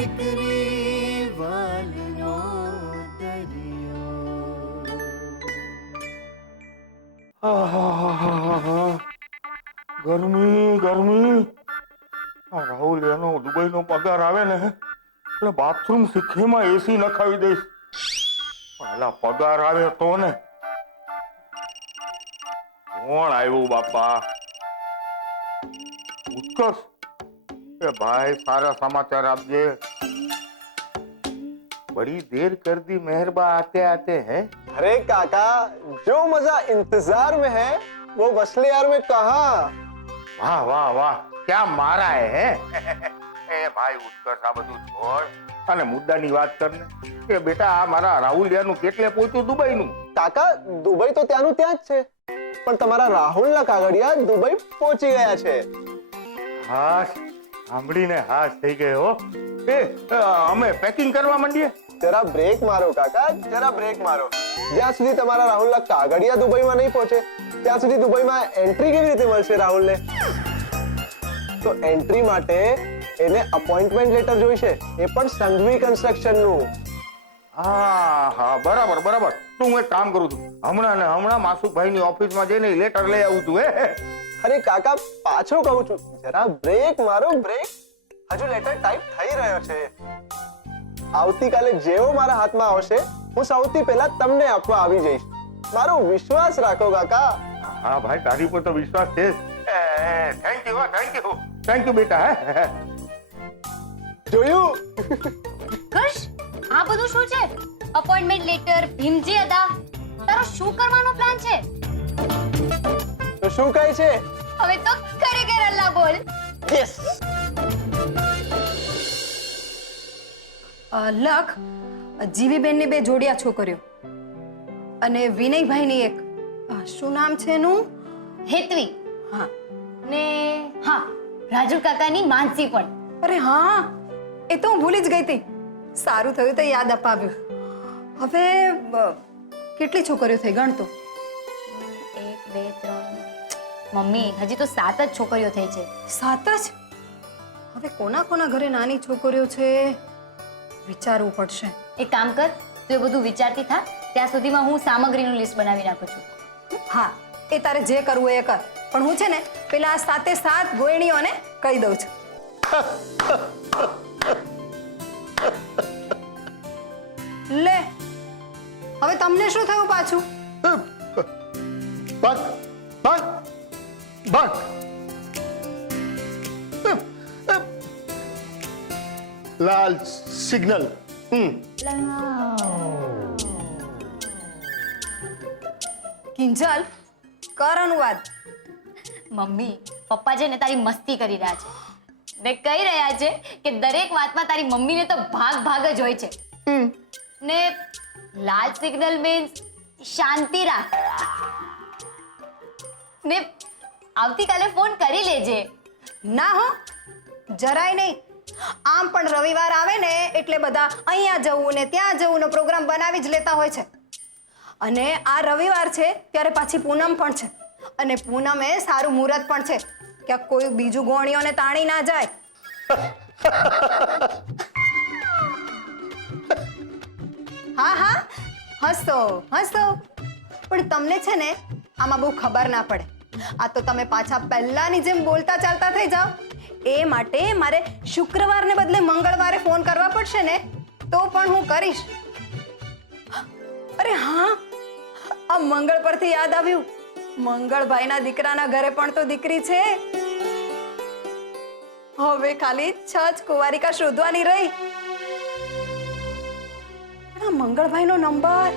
દીકરી વાલનો દરિયો. ગરમી ગરમી. આ રાહુલ એનો દુબઈનો પગાર આવે ને એટલે બાથરૂમ શીખીમાં એસી નખાવી દઈશ. પહેલા પગાર આવે તો ને. કોણ આવ્યું બાપા? ઉત્કર્ષ? એ ભાઈ સારા સમાચાર આપજે. बड़ी देर कर दी मेहरबा आते आते हैं. अरे काका, जो मजा इंतजार में है वो वसले यार में कहा. वाह वाह वाह, क्या मारा है? ए भाई ઉત્કર્ષ, આ બધું છોડ અને મુદ્દાની વાત કરને કે બેટા આ મારા રાહુલિયાનું કેટલે પહોંચ્યું દુબઈનું? કાકા, દુબઈ તો ત્યાંનું ત્યાં જ છે, પણ તમારા રાહુલના કાગળિયા દુબઈ પહોંચી ગયા છે. હાશ, સાંભળીને હાશ થઈ ગયો હો. એ અમે પેકિંગ કરવા માંડીએ. જરા બ્રેક મારો કાકા, જરા બ્રેક મારો. જ્યાં સુધી તમારા રાહુલના કાગળિયા દુબઈમાં નહીં પહોંચે ત્યાં સુધી દુબઈમાં એન્ટ્રી કેવી રીતે મળશે રાહુલને? તો એન્ટ્રી માટે એને અપોઇન્ટમેન્ટ લેટર જોઈશે, એ પણ સંઘવી કન્સ્ટ્રક્શનનું. હા હા, બરાબર બરાબર. તો હું એક કામ કરું છું, હમણાં ને હમણાં માસુભાઈની ઓફિસમાં જઈને લેટર લઈ આવું છું. અરે કાકા, પાછો કહું છું, જરા બ્રેક મારો, બ્રેક. હજુ લેટર ટાઈપ થઈ રહ્યો છે. આવતીકાલે જેવો મારા હાથમાં આવશે હું સૌથી પહેલા તમને આપવા આવી જઈશ. મારો વિશ્વાસ રાખો કાકા. હા ભાઈ, તારી પર તો વિશ્વાસ છે. થેન્ક યુ થેન્ક યુ બેટા. જોયું? કર્ષ, આ બધું શું છે? અપોઇન્ટમેન્ટ લેટર, ભીમજી અદા, તારો શું કરવાનો પ્લાન છે? તો શું કહે છે? હવે તો ખરેખર અલ્લાહ બોલ. યસ. લખ, જીવીબેનની 2 જોડિયા છોકરીઓ અને વિનયભાઈની એક, શું નામ છે એનું? હેતવી. હા. ને હા, રાજુ કાકાની માનસી પણ. અરે હા, એ તો હું ભૂલી જ ગઈ હતી. સારું થયું તો યાદ અપાવ્યું. હવે કેટલી છોકરીઓ થઈ ગણતો? 1 2 3. મમ્મી, હજી તો 7 જ છોકરીઓ થઈ છે. 7 જ? હવે કોના કોના ઘરે નાની છોકરીઓ છે વિચારવું પડશે. એક કામ કર, તું એ બધું વિચારતી થા, ત્યાં સુધીમાં હું સામગ્રીનું લિસ્ટ બનાવી નાખું છું. હા, એ તારે જે કરવું એ કર, પણ હું છે ને પેલા 7 ગોયણીઓને કહી દઉં છું. લે, હવે તમને શું થયું પાછું? બંધ બંધ બંધ. લાલ સિગ્નલ. કિંજલ, કર અનુવાદ. મમ્મી, પપ્પા છે ને તારી મસ્તી કરી રહ્યા છે ને કહી રહ્યા છે કે દરેક વાતમાં તારી મમ્મીને તો ભાગ જ હોય છે. ને લાલ સિગ્નલ મીન્સ શાંતિ રાખ. ને આવતીકાલે ફોન કરી લેજે. ના હો, જરાય નહીં. આમ પણ રવિવાર આવે ને એટલે બધા અહીંયા જવું ને ત્યાં જવું નો પ્રોગ્રામ બનાવી જ લેતા હોય છે. અને આ રવિવાર છે ત્યારે પાછી પૂનમ પણ છે, અને પૂનમે સારું મુહૂર્ત પણ છે, ક્યાંક કોઈ બીજું ગોણીઓને તાણી ના જાય. હા હા, હસતો હસતો. પણ તમને છે ને આમાં બહુ ખબર ના પડે. આ તો તમે પાછા પહેલાની જેમ બોલતા ચાલતા થઈ જાઓ. એ માટે મારે શુક્રવારને બદલે મંગળવારે ફોન કરવા પડશે ને તો પણ હું કરીશ. અરે હા, આ મંગળ પરથી યાદ આવ્યું, મંગળભાઈના દીકરાના ઘરે પણ તો દીકરી છે. હવે ખાલી 6 જ કુંવારિકા શોધવાની રહી. આ મંગળભાઈનો નંબર,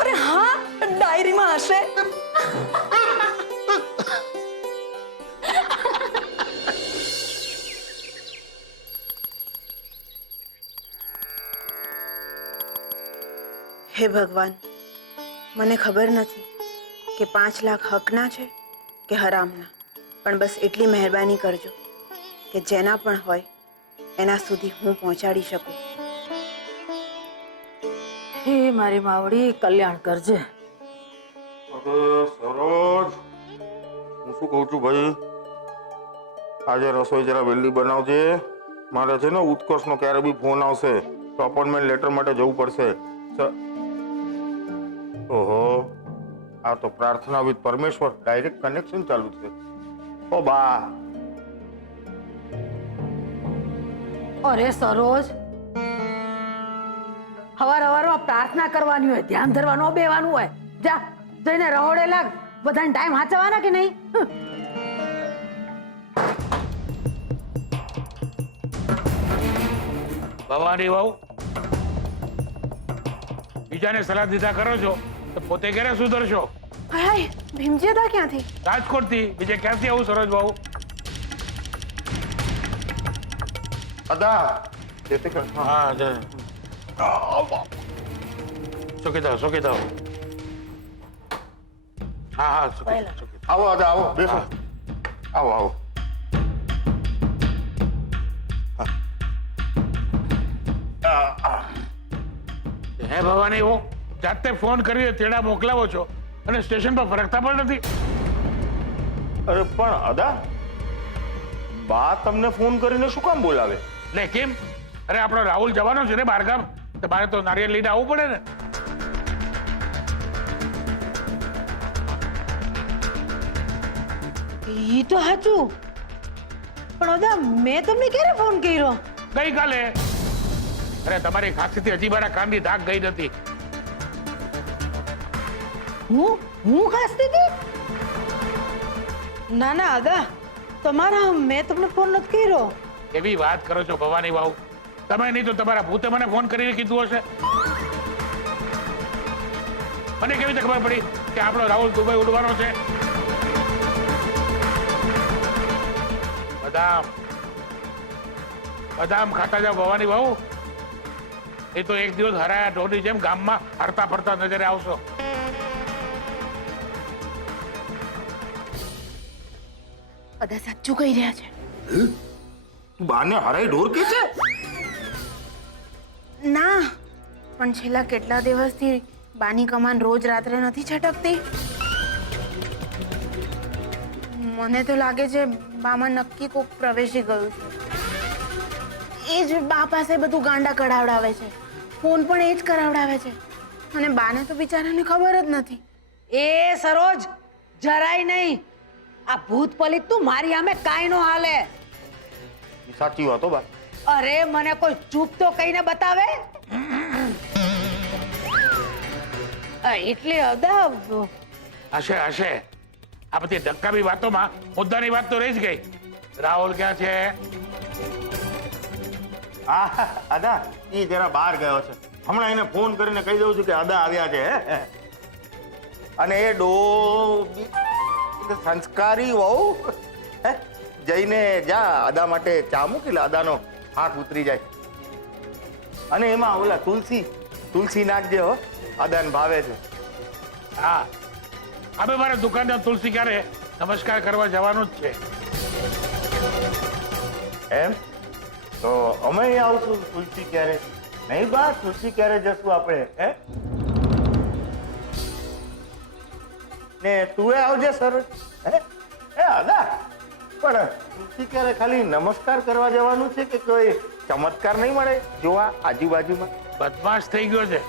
અરે હા, ડાયરીમાં હશે. હે ભગવાન, મને ખબર નથી કે 5 લાખ હકના છે કે હરામના, પણ બસ એટલી મહેરબાની કરજો કે જેના પણ હોય એના સુધી હું પહોંચાડી શકું. હે મારી માવડી, કલ્યાણ કરજે. અરે સરોજ, હું શું કહું છું ભાઈ, આજે રસોઈ જરા વહેલી બનાવજે. મારે છે ને ઉત્કર્ષનો ક્યારે બી ફોન આવશે તો અપોઇન્ટમેન્ટ લેટર માટે જવું પડશે. ઓહો, આ તો પ્રાર્થના વિથ પરમેશ્વર ડાયરેક્ટ કનેક્શન ચાલુ છે. ઓ બા, અરે સરોજ, હવારમાં પ્રાર્થના કરવાની હોય, ધ્યાન ધરવાનું બેવાનું હોય. જા જઈને રહોડે લાગ. બધાને ટાઈમ હાચવાના કે નહીં? ભવાની વહુ, બીજાને સલાહ દીધા કરો છો તો પોતે ક્યારે સુધરશો? હાય ભીમજી હતા ક્યાંથી? રાજકોટ થી, બીજે ક્યાંથી આવું સરોજ બહુ? અદા જય શ્રી કૃષ્ણ. હા જય. શું કીધા શું કીધા? હા હા શું કીધા, શું કીધા? આવો અદા, આવો, બેસો. આવો આવો. હે ભવાની વહુ, જાતે ફોન કરીને તેડા મોકલાવો છો અને સ્ટેશન પર ફરકતા પણ નથી. અરે પણ અદા, બા તમને ફોન કરીને શું કામ બોલાવે? લે કેમ? અરે આપણો રાહુલ જવાનો છે ને બહારગામ, તો મારે તો નારિયેળ લઈને આવવું પડે ને. ઈ તો સાચું, પણ ઓદા મેં તમને ક્યારે ફોન કર્યો? ગઈકાલે. અરે તમારી ખાંસીથી હજી મારા કાનની ધાક ગઈ નથી. હું ખાસતી હતી? ના ના અદા, તમારા મેં તમને ફોન નથી કર્યો. એવી વાત કરો છો ભવાની વાવ, તમે નહીં તો તમારા ભૂતે મને ફોન કરીને કીધું હશે. મને કેવી રીતે ખબર પડી કે આપણો રાહુલ દુબઈ ઉડવાનો છે? બદામ બદામ ખાતા જાઓ ભવાની વાવ, એ તો એક દિવસ હરાયા ઢોરની જેમ ગામમાં હરતા ફરતા નજરે આવશો. બધા સાચું કહી રહ્યા છે. બાને હરાઈ ઢોર કે છે? ના, પણ છેલ્લા કેટલા દિવસથી બાની કમાન રોજ રાત્રે નથી છટકતી. મને તો લાગે છે બામાં નક્કી કોક પ્રવેશી ગયું છે. એ જ બા પાસે બધું ગાંડા કઢાવડાવે છે, ફોન પણ એ જ કરાવડાવે છે, અને બાને તો બિચારાને ખબર જ નથી. એ સરોજ, જરાય નહીં. આ ભૂત પલિત તું મારી સામે કાંઈ નો હાલે. સાચી વાત હો બા. અરે મને કોઈ ચૂપ તો કહીને બતાવે. એટલે અદા હશે હશે, આ બધી ધક્કામી વાતોમાં મુદ્દાની વાત તો રહી જ ગઈ. રાહુલ ક્યાં છે? આ અદા ઈ જરા બહાર ગયો છે. હમણાં એને ફોન કરીને કહી દઉં છું કે અદા આવ્યા છે. અને એ સંસ્કારી વહુ, જઈને જા અદા માટે ચા મૂકી લે, અદાનો હાથ ઉતરી જાય. અને એમાં ઓલા તુલસી નાખજે હો, અદાને ભાવે છે. હા, હવે મારા દુકાનના તુલસી ક્યારે નમસ્કાર કરવા જવાનું જ છે. એમ તો અમે અહીં આવશું. તુલસી ક્યારે નહીં બા, તુલસી ક્યારે જશું આપણે? હે ને તું આવજે સર. હે અદા, પણ તુલસી ક્યારે ખાલી નમસ્કાર કરવા જવાનું છે કે કોઈ ચમત્કાર નહીં મળે જોવા આજુબાજુમાં? બદમાશ થઈ ગયો છે.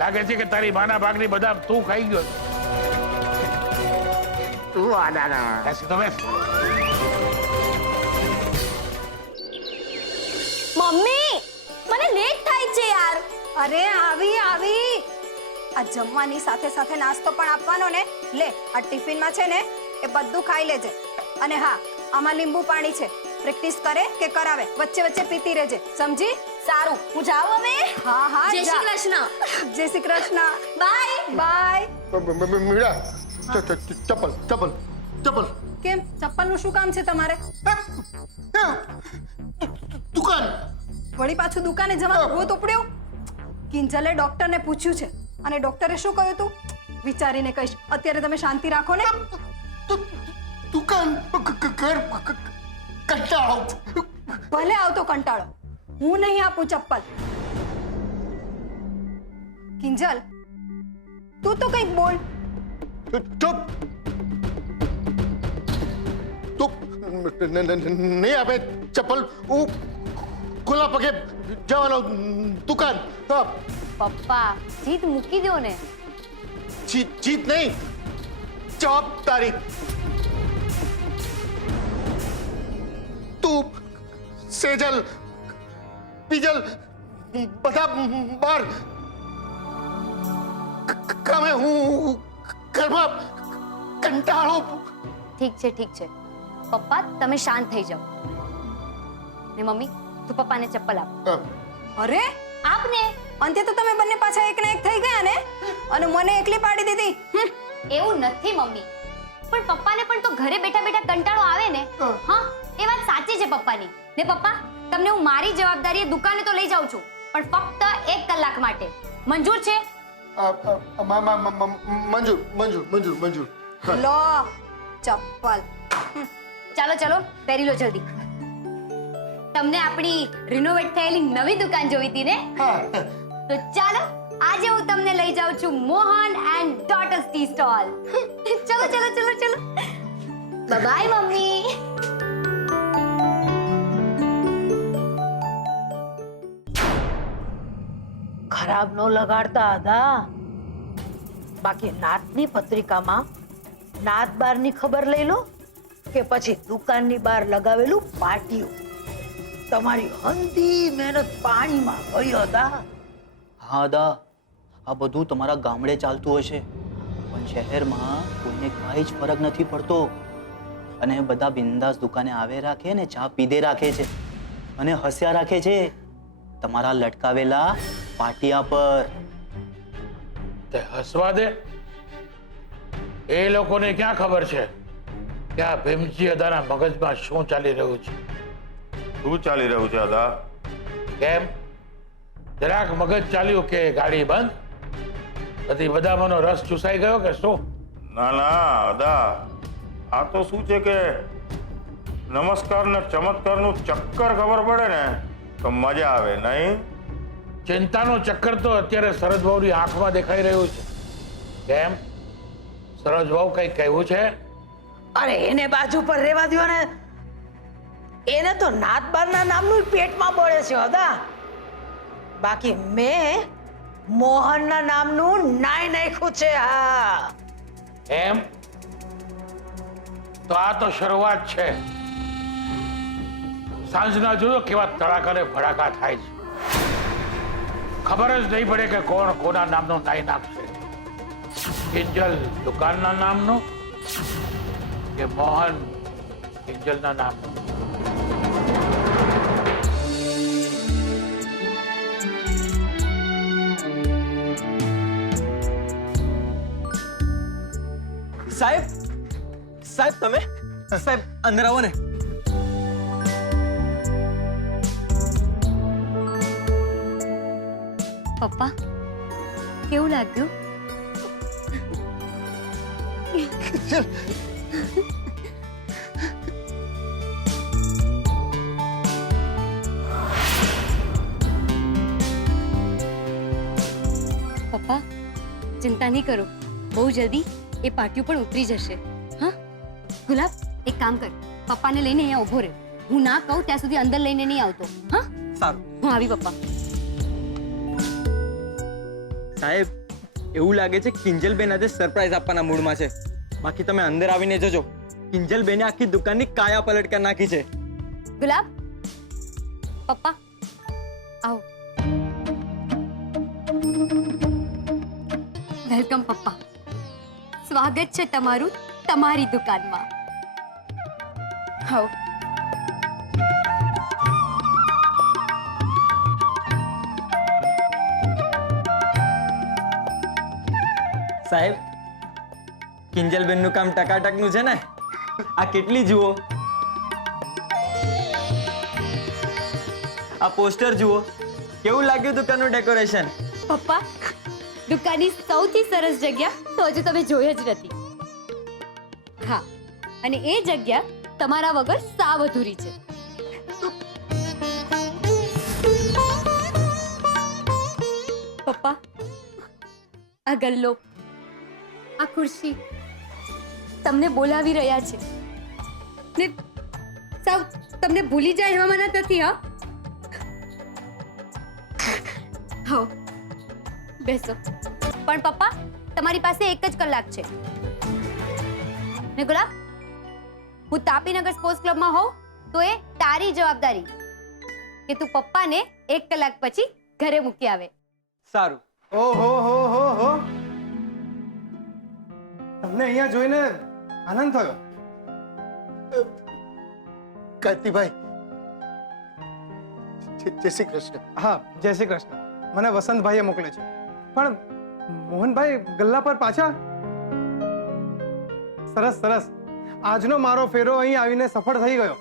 લાગે છે કે તારી માના ભાગની બધા તું ખાઈ ગયો છે. તું આડા બેસી તો બેસ. મમ્મી, મને લેટ થાય છે યાર. અરે આવી આવી, આ જમવાની સાથે સાથે નાસ્તો પણ આપવાનો ને. લે, આ ટિફિનમાં છે ને એ બધું ખાઈ લેજે. અને હા, આમાં લીંબુ પાણી છે. પ્રેક્ટિસ કરે કે કરાવે, વચ્ચે વચ્ચે પીતી રહેજે, સમજી? સારું, હું જાઉં હવે. હા હા, જય શ્રી કૃષ્ણ. જય શ્રી કૃષ્ણ. બાય. બાય. મીરા, ચપ્પલ. કેમ, ચપ્પલનું શું કામ છે તમારે? દુકાન. વળી પાછું દુકાને જવાનું ભૂત ઉપડ્યું? કિંજલે ડોક્ટરને પૂછ્યું છે અને ડોક્ટરે શું કહ્યું તું? વિચારીને કહીશ. અત્યારે તમે શાંતિ રાખો ને. દુકાન કંટાળો. ભલે આવતો કંટાળો, હું નહીં આપું ચપ્પલ. કિંજલ, તું તો કંઈક બોલ. ચૂપ. તું નહીં આપે ચપ્પલ હું ખુલ્લા પગે જવાનો દુકાન. હા, પપ્પા જીત મૂકી દો ને. જીત નહીં, જવાબદારી. તું, સેજલ, બીજલ બધા બાર કામે, હું ઘરમાં કંટાળો. ઠીક છે પપ્પા તમે શાંત થઈ જાઓ. ને મમ્મી તું પપ્પાને ચપ્પલ આપ. અરે આપને. અંતે તો તમે બંને પાછા એક ને એક થઈ ગયા ને અને મને એકલી પાડી દીધી. એવું નથી મમ્મી, પણ પપ્પાને પણ તો ઘરે બેઠા બેઠા કંટાળો આવે ને. હા એ વાત સાચી છે પપ્પાની. ને પપ્પા તમને હું મારી જવાબદારીએ દુકાને તો લઈ જાઉં છું, પણ ફક્ત 1 કલાક માટે. મંજૂર છે? મંજૂર. લો ચપ્પલ. ચાલો પહેરી લો જલ્દી. તમને આપણી રિનોવેટ થયેલી નવી દુકાન જોઈ હતી ને? તો ચાલો આજે હું તમને લઈ જાઉં છું Mohan and daughter's tea stall. ચલો બાય મમ્મી. ખરાબ નો લગાડતા હતા. બાકી નાતની પત્રિકામાં નાત બારની ખબર લઈ લો કે પછી દુકાનની બહાર લગાવેલું પાટિયું. તમારી હંધી મહેનત પાણીમાં ગઈ હતા. હા દા, આ બધું તમારા ગામડે ચાલતું હશે, પણ શહેરમાં કોઈને કાંઈ જ ફરક નથી પડતો. અને બધા બિંદાસ દુકાને આવે રાખે ને ચા પીધે રાખે છે અને હસ્યા રાખે છે તમારા લટકાવેલા પાટિયા પર. તે હસવા દે. એ લોકોને ક્યાં ખબર છે કે આ ભીમજી અદાના મગજમાં શું ચાલી રહ્યું છે? શું ચાલી રહ્યું છે અદા? કેમ જરાક મગજ ચાલ્યું કે ગાડી બંધ? પછી બદામનો રસ ચૂસાઈ ગયો કે શું? ના અદા, આ તો શું છે કે નમસ્કાર ને ચમત્કારનું ચક્કર ખબર પડે ને તો મજા આવે નહીં? ચિંતાનું ચક્કર તો અત્યારે સરજભાઉની આંખમાં દેખાઈ રહ્યું છે. કેમ સરજભાઉ કઈ કહેવું છે? અરે એને બાજુ પર રહેવા દ્યો ને. એને તો નાત બારના નામનું પેટમાં બળે છે હતા. બાકી મેં મોહનના નામનું નાય નાખ્યું છે. હા એમ તો આ તો શરૂઆત છે. સાંજના જોયો કેવા તડાકા ને ભડાકા થાય છે. ખબર જ નહીં પડે કે કોણ કોના નામનો નાઈ નાખશે. કિંજલ દુકાનના નામનો કે મોહન કિંજલના નામનો? સાહેબ તમે સાહેબ અંદર આવો ને. પપ્પા કેવું લાગ્યું? પપ્પા ચિંતા નહીં કરો, બહુ જલ્દી એ પાટિયું પણ ઉતરી જશે. હા ગુલાબ એક કામ કર, પપ્પાને લઈને અહીંયા ઊભો રહે. હું ના કહું ત્યાં સુધી અંદર લઈને નહીં આવતો. હા સારું. હું આવી પપ્પા. સાહેબ એવું લાગે છે કિંજલબેન આજે સરપ્રાઈઝ આપવાના મૂડમાં છે. બાકી તમે અંદર આવીને જોજો, કિંજલબેને આખી દુકાનની કાયા પલટ કરી નાખી છે. ગુલાબ પપ્પા આવો. વેલકમ પપ્પા, સ્વાગત છે તમારું તમારી દુકાનમાં. હાઉ સાહેબ કિંજલબેનનું કામ ટકાટકનું છે ને. આ કેટલી જુઓ, આ પોસ્ટર જુઓ, કેવું લાગ્યું દુકાનનું ડેકોરેશન? પપ્પા દુકાનની સૌથી સરસ જગ્યા તો હજુ તમે જોઈ જ નથી. હા અને એ જગ્યા તમારા વગર સાવ અધૂરી છે. પપ્પા આ ગલ્લો, આ ખુરશી તમને બોલાવી રહ્યા છે ને સાવ તમને ભૂલી જાય એવામાં નથી. હા હો બેસો. પણ પપ્પા તમારી પાસે 1 જ કલાક છે ને ગુલાબ, હું તાપીનગર સ્પોર્ટ્સ ક્લબમાં હોઉં તો એ તારી જવાબદારી કે તું પપ્પાને 1 કલાક પછી ઘરે મૂકી આવે. સારું. ઓહો હો હો હો, તમને અહીંયા જોઈને આનંદ થયો. કાંતિભાઈ, જય શ્રી કૃષ્ણ. હા, જય શ્રી કૃષ્ણ. મને વસંતભાઈએ મોકલે છે. પણ મોહનભાઈ ગલ્લા પર પાછા? સરસ સરસ. આજનો મારો ફેરો અહીં આવીને સફળ થઈ ગયો.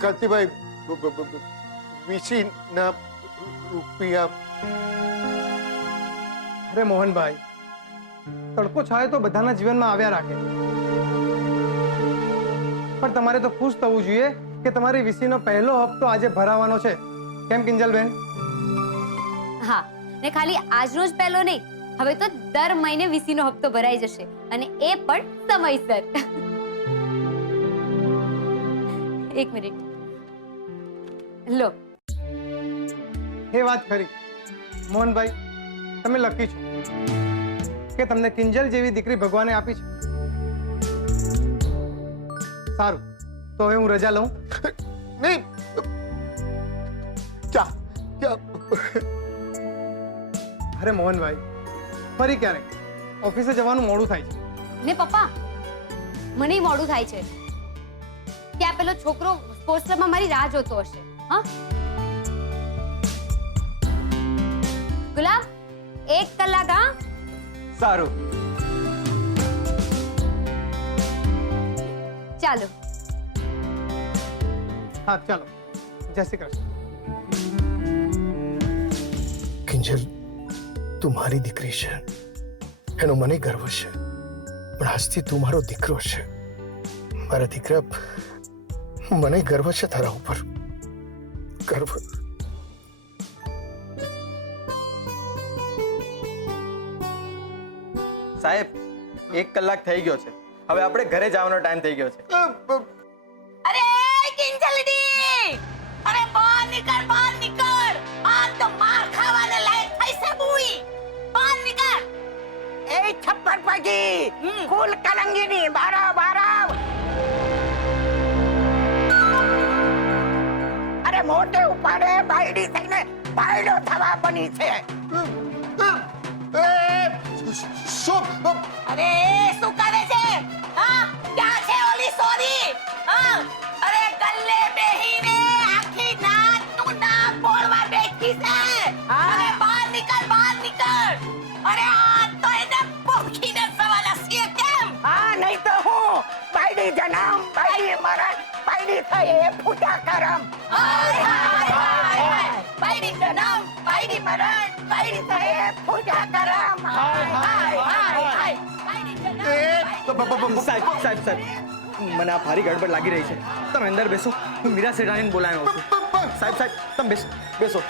કાંતિભાઈ, વીસીના રૂપિયા. અરે મોહનભાઈ, તડકો છાયો તો બધાના જીવનમાં આવ્યા રાખે, પણ તમારે તો ખુશ થવું જોઈએ કે તમારી વીસીનો પહેલો હપ્તો આજે ભરાવાનો છે. કેમ કિંજલબેન? હા, ને ખાલી આજનો જ પહેલો નહીં, હવે તો દર મહિને વીસીનો હપ્તો ભરાઈ જશે અને એ પણ સમયસર. 1 મિનિટ લો. એ વાત ખરી મોહનભાઈ, તમે લકી છો કે તમને કિંજલ જેવી દીકરી ભગવાને આપી છે. સારું, તો હવે હું રજા લઉં. નહીં, ચા. અરે મોહનભાઈ, ફરી ક્યારેક. ઓફિસે જવાનું મોડું થાય છે. ને પપ્પા, મને મોડું થાય છે કે આ પેલો છોકરો સ્પોર્ટ્સ ક્લબમાં મારી રાહ જોતો હશે. હા ગુલાબ, 1 કલાક. હા સારું. ચાલો. હા ચાલો. જય શ્રી કૃષ્ણ. કિંજલ, તું મારી દીકરી છે એનો મને ગર્વ છે, પણ આજથી તું મારો દીકરો છે. મારા દીકરા, મને ગર્વ છે તારા ઉપર. ગર્વ. સાહેબ, 1 કલાક થઈ ગયો છે. હવે આપણે ઘરે જવાનો ટાઈમ થઈ ગયો છે. અરે કિંજલડી, અરે બહાર નીકળ. આ તો માર ખાવાને લાયક થઈ છે બુઈ. બહાર નીકળ. એ છપ્પર પગી કુલ કલંગીની બારાવ. અરે મોટે ઉપાડે બાયડી થઈને બાયડો થવા બની છે. અરે શું કરે છે? હા, ક્યાં છે ઓલી સોરી? હા, અરે ગલ્લે બેહીને આખી નાતનું નામ બોલવા બેઠી છે. અરે બહાર નીકળ. અરે આ તો એને ભૂખીને સવાલા છે કેમ? હા, નહીં તો હું બાયડી જન્મ, બાયડી મરણ, બાયડી થઈ એ પૂજા કરમ. હાય. બાયડી જન્મ, બાયડી મરણ, બાયડી થઈ એ પૂજા કરમ. સાહેબ, મને આ ભારી ગડબડ લાગી રહી છે. તમે અંદર બેસો, હું મીરા સેઠાણીને બોલાવ્યો છું. સાહેબ, તમે બેસો.